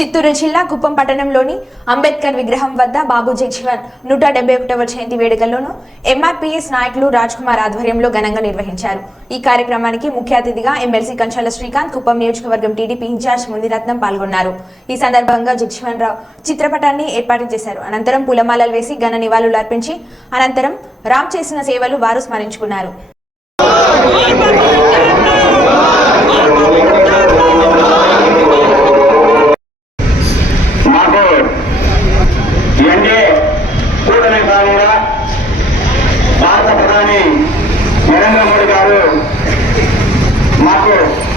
చిత్తూరు జిల్లా కుప్పం పట్టణంలోని అంబేద్కర్ విగ్రహం వద్ద బాబు జగజీవన్ 171వ జయంతి వేడుకలను ఎంఆర్పీఎస్ నాయకులు రాజ్ కుమార్ ఆధ్వర్యంలో ఘనంగా నిర్వహించారు. ఈ కార్యక్రమానికి ముఖ్య అతిథిగా ఎమ్మెల్సీ కంచాల శ్రీకాంత్, కుప్పం నియోజకవర్గం టీడీపీ ఇన్ఛార్జ్ మునిరత్నం పాల్గొన్నారు. ఈ సందర్భంగా జగజీవన్ రావు చిత్రపటాన్ని ఏర్పాటు చేశారు. అనంతరం పూలమాలలు వేసి ఘన నివాళులు అర్పించి అనంతరం రామ్ చేసిన సేవలు వారు స్మరించుకున్నారు.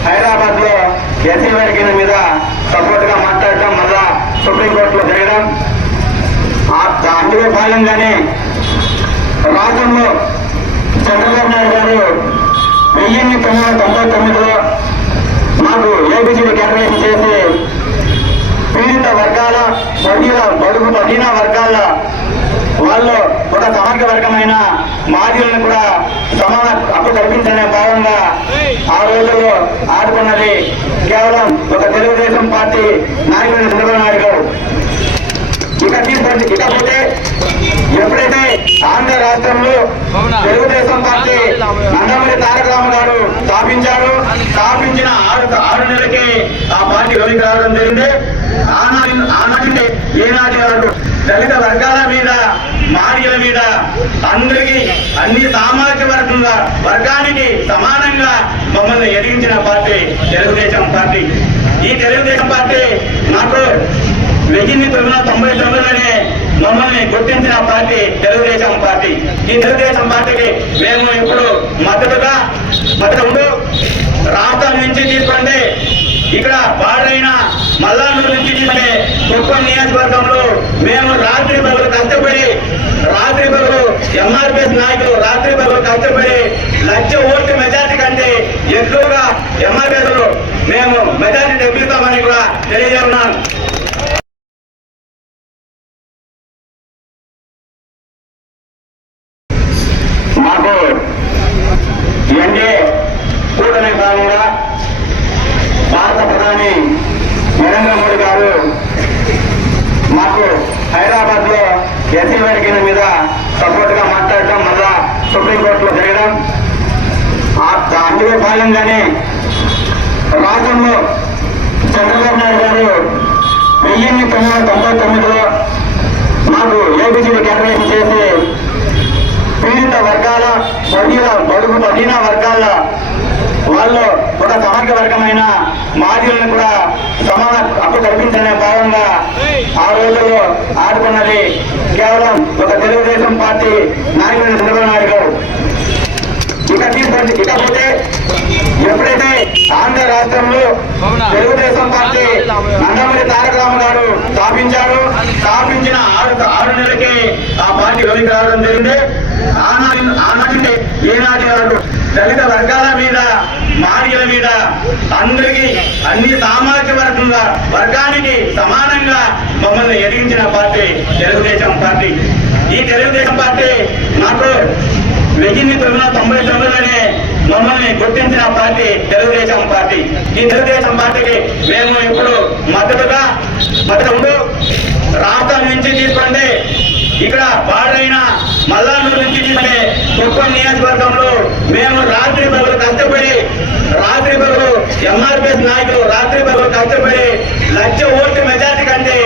హైదరాబాద్ లో ఎస్సీ వర్గీయుల మీద సపోర్ట్ గా మాట్లాడటం మళ్ళా సుప్రీంకోర్టులో జరగడం, అందులో భాగంగానే రాష్ట్రంలో చంద్రబాబు నాయుడు గారు 1999లో మాకు ఏబిసిడి కేటాయింపు చేసి పీడిత వర్గాల బడుగు బలహీన వర్గాల వాళ్ళు ఒక సమగ్ర వర్గమైన మాదిలను కూడా సమాన హక్కు కల్పించనే భాగంగా ఆ రోజుల్లో ఆడుకున్నది కేవలం ఒక తెలుగుదేశం పార్టీ నాయకుడు చంద్రబాబు నాయుడు గారు. ఇకపోతే ఎప్పుడైతే ఆంధ్ర రాష్ట్రంలో తెలుగుదేశం పార్టీ నందమూరి తారక రామారావు గారు స్థాపించిన 6 నెలలకే ఆ పార్టీ వెలికి రావడం జరిగింది. ఆనాటి ఏనాటి వరకు దళిత వర్గాల మీద, మాదిగల మీద, అందరికీ అన్ని సామాజిక వర్గానికి సమానంగా మమ్మల్ని ఎదిగించిన పార్టీ తెలుగుదేశం పార్టీ. ఈ తెలుగుదేశం పార్టీ నాకు 1999లోనే మమ్మల్ని గుర్తించిన పార్టీ తెలుగుదేశం పార్టీ. ఈ తెలుగుదేశం పార్టీకి మేము ఇప్పుడు మద్దతుగా రాష్ట్రం నుంచి తీసుకోండి, ఇక్కడ పాడైన మల్లానూరు నుంచి తీసుకునే కుప్పం నియోజకవర్గంలో మేము రాత్రి పగలు కష్టపడి ఎంఆర్పీఎస్ నాయకులు రాత్రి పగలు కష్టపడి 1,00,000 ఓట్ల మెజార్టీ కంటే ఎక్కువగా ఎంఆర్పీఎస్ లో మేము మెజార్టీ తెప్పిస్తామని కూడా తెలియజేస్తున్నాను. మాకు ఎన్డీఏ కూటమి భాగంగా భారత ప్రధాని నరేంద్ర మోడీ గారు మాకు హైదరాబాద్ లో ఎస్సీ వర్గీయుల మీద సపోర్ట్ గా మాట్లాడటం మళ్ళా సుప్రీంకోర్టులో జరగడం, అందులో భాగంగానే రాష్ట్రంలో చంద్రబాబు నాయుడు గారు 1999లో మాకు ఏబిసిడి కేటాయింపు చేసి పీడిత వర్గాల బడుగు బలహీన వర్గాల వాళ్ళు ఒక సమగ్ర వర్గమైన మాదిలను కూడా సమాన హక్కు కల్పించనే భాగంగా ఆ రోజుల్లో ఆడుకున్నది కేవలం ఒక తెలుగుదేశం పార్టీ నాయకుడు చంద్రబాబు నాయుడు గారు. ఇకపోతే ఎప్పుడైతే ఆంధ్ర రాష్ట్రంలో తెలుగుదేశం పార్టీ నందమూరి తారక రామారావు గారు స్థాపించిన 6 నెలలకే ఆ పార్టీ వెలికి రావడం జరిగింది. ఆనాటి ఏనాటి వరకు దళిత వర్గాల మీద, మాదిగల మీద, అందరికీ అన్ని సామాజిక వర్గానికి సమానంగా మమ్మల్ని ఎదిగించిన పార్టీ తెలుగుదేశం పార్టీ. ఈ తెలుగుదేశం పార్టీ నాకు 1999లోనే మమ్మల్ని గుర్తించిన పార్టీ తెలుగుదేశం పార్టీ. ఈ తెలుగుదేశం పార్టీకి మేము ఇప్పుడు మద్దతుగా రాష్ట్రం నుంచి తీసుకోండి, ఇక్కడ పాడైన మల్లానూరు నుంచి తీసుకునే కుప్పం నియోజకవర్గంలో మేము రాత్రి పగలు కష్టపడి ఎంఆర్పీఎస్ నాయకులు రాత్రి పగలు కష్టపడి 1,00,000 ఓట్ల మెజార్టీ కంటే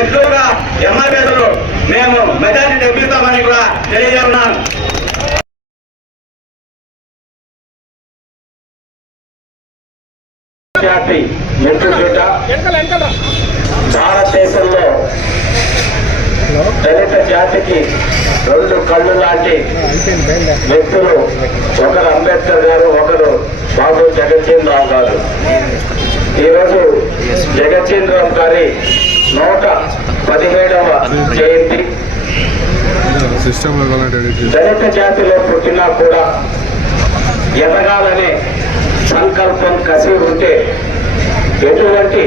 ఎక్కువగా ఎంఆర్పీఎస్ లో మేము మెజార్టీ తెప్పిస్తామని కూడా తెలియజేస్తున్నాను. భారతదేశంలో దళిత జాతికి 2 కళ్ళు లాంటి వ్యక్తులు, ఒకరు అంబేద్కర్ గారు, ఒకరు బాబు జగజ్జీవన్ రావు గారు. ఈరోజు జగజ్జీవన్ రావు గారి 117వ జయంతి. దళిత జాతిలో పుట్టినా కూడా ఎదగాలనే సంకల్పం, కసి ఉంటే ఎటువంటి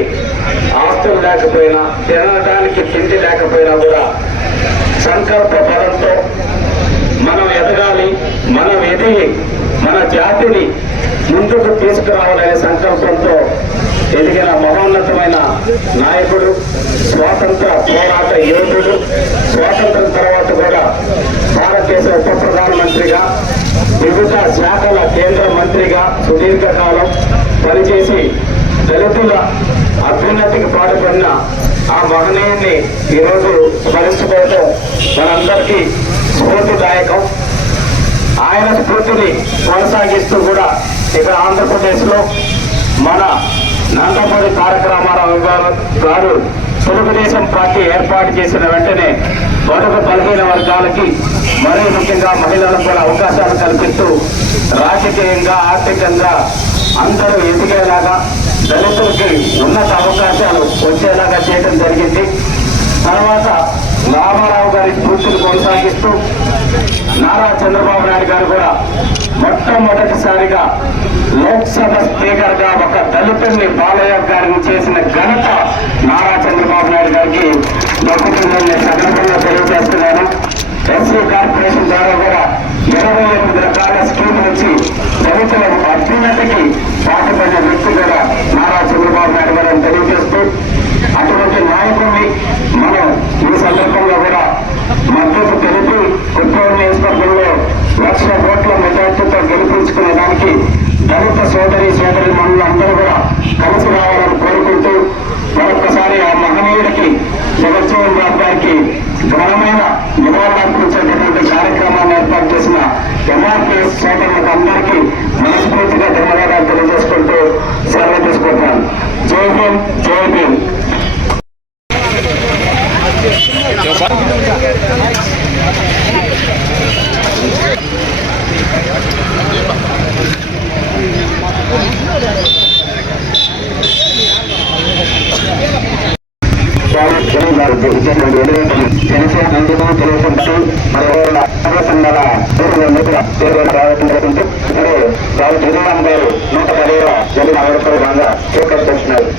ఆస్తులు లేకపోయినా, తినడానికి తిండి లేకపోయినా కూడా సంకల్ప బలంతో మనం ఎదగాలి, మనం ఎదిగి మన జాతిని ముందుకు తీసుకురావాలనే సంకల్పంతో ఎదిగిన మహోన్నతమైన నాయకుడు, స్వాతంత్ర పోరాట యోధుడు. స్వాతంత్రం తర్వాత కూడా భారతదేశ ఉప ప్రధానమంత్రిగా, వివిధ శాఖల కేంద్ర మంత్రిగా సుదీర్ఘకాలం పనిచేసి దళితుల అభ్యున్నతికి పాటుపడిన ఆ మహనీయుని ఈరోజు స్మరించుకోవడం మనందరికీ స్ఫూర్తిదాయకం. ఆయన స్ఫూర్తిని కొనసాగిస్తూ కూడా ఇక్కడ ఆంధ్రప్రదేశ్లో మన నందమూరి తారక రామారావు గారు తెలుగుదేశం పార్టీ ఏర్పాటు చేసిన వెంటనే బడుగు బలహీన వర్గాలకి, మరీ ముఖ్యంగా మహిళలకు కూడా అవకాశాలు కల్పిస్తూ రాజకీయంగా, ఆర్థికంగా అందరూ ఎదిగేలాగా, దళితులకి ఉన్నత అవకాశాలు వచ్చేలాగా చేయడం జరిగింది. తర్వాత రామారావు గారి స్ఫూర్తిని కొనసాగిస్తూ నారా చంద్రబాబు నాయుడు గారు కూడా మొట్టమొదటిసారిగా లోక్సభ స్పీకర్ గా ఒక దళితుల్ని బాలయ్య గారిని చేసిన ఘనత నారా చంద్రబాబు నాయుడు గారికి దక్కుతుందని సందర్భంగా తెలియజేస్తున్నాను. ఎస్సీ కార్పొరేషన్ ద్వారా కూడా 28 రకాల స్కీములు వచ్చి దళితుల అభ్యున్నతికి పాటుపడిన వ్యక్తి కూడా నారా చంద్రబాబు నాయుడు గారు అని తెలియజేస్తూ, అటువంటి నాయకుడిని మనం ఈ సందర్భంగా కూడా మద్దతు తెలిపి కుప్పం నియోజకవర్గంలో 1,00,000 ఓట్ల మెజార్టీతో గెలిపించుకునే దానికి దళిత సోదరి మనులు అందరూ కూడా కలిసి రావాలని కోరుకుంటూ మరొకసారి ఆ మహనీయుడికి జగజ్జీవన్ రామ్ గారికి ఘనమైన నివాళులర్పించేటటువంటి కార్యక్రమాన్ని ఏర్పాటు చేసిన ఎంఆర్పీఎస్ సోదరులకు అందరికీ మనస్ఫూర్తిగా ధన్యవాదాలు తెలియజేసుకుంటూ సెలవు తీసుకుంటున్నాను. జై భీమ్, జై భీమ్. జనసేన నందుకు తెలుగుతుంటూ మరి సంఘాల రావడం ఇప్పుడు రావు జగన్మోహన్ గారు 110వ జరిగిన ఆవిర్భావంగా ఫోకస్ చేస్తున్నారు.